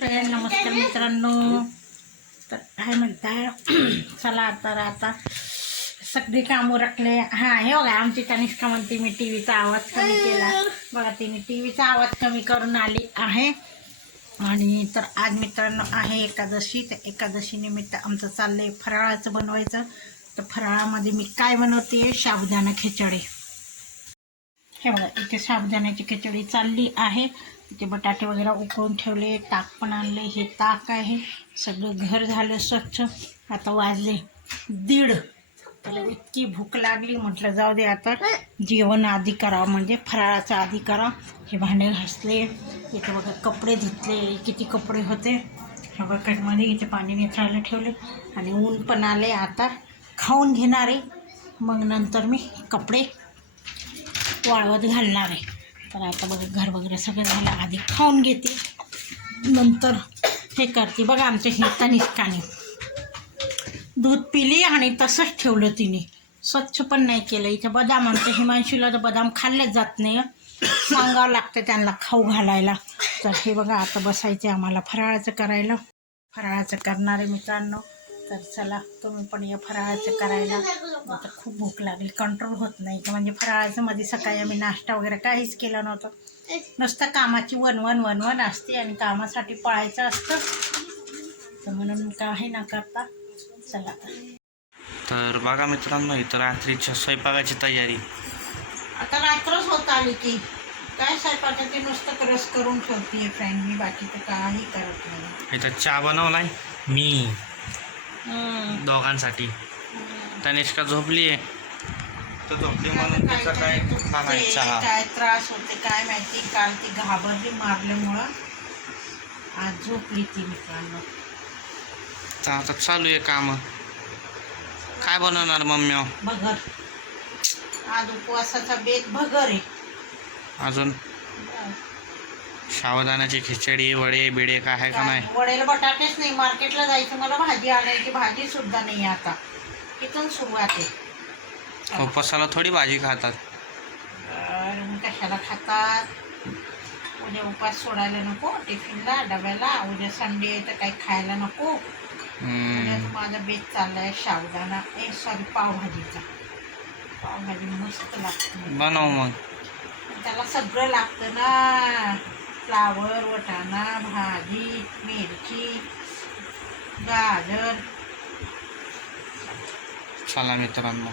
Friend नमस्कार मित्रांनो. तर काय म्हणताय? चला तर आता सगळी कामं रखले. हां हे बघा आमची तनिष्का म्हणते मी टी व्हीचा आवाज कमी केला. बघा तिने टी व्हीचा आवाज कमी करून आली आहे. आणि तर आज मित्रांनो आहे एकादशी. तर एकादशी निमित्त आमचं चाललं आहे फराळाचं बनवायचं. तर फराळामध्ये मी काय बनवते? साबुदाणा खिचडी. हे बघा इथे साबुदाण्याची खिचडी चालली आहे. इथे बटाटे वगैरे उकळून ठेवले ताक पण आणले. हे ताक आहे. सगळं घर झालं स्वच्छ. आता वाजले दीड. त्याला इतकी भूक लागली. म्हटलं जाऊ दे आता. जेवण आधी करावं म्हणजे फराळाचं आधी करा हे भांडे घासले. इथे बघा कपडे धुतले. किती कपडे होते. ह्या बकेटमध्ये इथे पाणी निथळायला ठेवले. आणि ऊन पण आले. आता खाऊन घेणारे. मग नंतर मी कपडे वाळवत घालणार आहे. तर आता बघा घर वगैरे सगळं झालं. आधी खाऊन घेते. नंतर हे करते. बघा आमच्या हिता निष्काने दूध पिली आणि तसंच ठेवलं तिने. स्वच्छ पण नाही केलं. इथं बदाम आमच्या हिमांशूला तर बदाम खाल्लेच जात नाही. सांगावं लागतं त्यांना खाऊ घालायला. तर हे बघा आता बसायचे आम्हाला फराळाचं करायला. फराळाचं करणारे मित्रांनो. तर चला तुम्ही पण या फराळाचं करायला. आता खूप भूक लागली. कंट्रोल होत नाही. का म्हणजे फराळाचं मध्ये सकाळी आम्ही नाश्ता वगैरे काहीच केलं नव्हतं. नुसतं कामाची वनवन वनवन असते आणि कामासाठी पळायचं असतं. तर म्हणून काही न करता चला तर बघा मित्रांनो इथं रात्रीच्या स्वयंपाकाची तयारी. आता रात्रच होत आली की. काय स्वयंपाकाची नुसतं रस करून ठेवते फ्रेंड मी बाकीचं काही करत नाही. इथं चहा बनवलाय. मी. दोघांसाठी. तनिष्का झोपली आहे. तर झोपली म्हणून तिचा काय काय दुखते, खाणार चहा. काय त्रास होते काय माहिती? काल ती घाबरली मारल्यामुळं. आज झोपली ती मित्रांनो. तर आता चालू आहे काम. काय बनवणार मम्मी भगर. आज उपवासाचा बेत भगर आहे. अजून? सावधानाची खिचडी वडे बिडे काय आहे का नाही? वडेल बटाटेच नाही. मार्केटला जायचं मला भाजी आणायची. भाजी सुद्धा नाही आता. इथून सुरुवात आहे. उपवासाला थोडी भाजी खातात. तर मग कशाला खातात? उद्या उपास सोडायला नको. टिफिनला डब्याला. उद्या संडे आहे तर काही खायला नको. हम्म. माझा बेत चाललाय साबुदाणा ए सॉरी पावभाजीचा. पावभाजी मस्त लागते. बनव मग. त्याला सगळं लागतं ना. फ्लावर वटाणा भाजी मिरची गाजर. चला मित्रांनो.